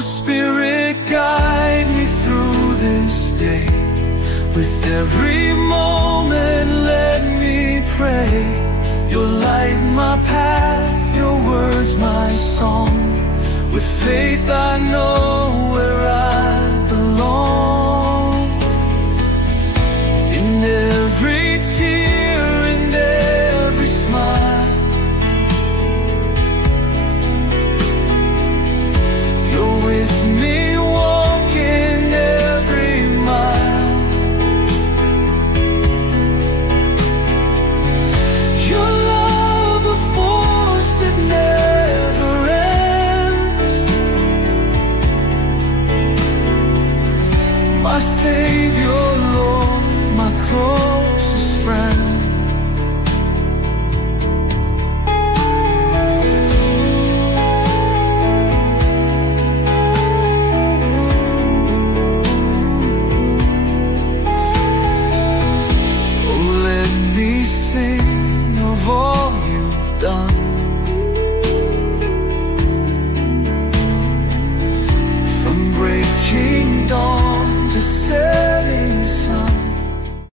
Spirit, guide me through this day. With every moment, let me pray. Your light my path, your words my song. With faith I know where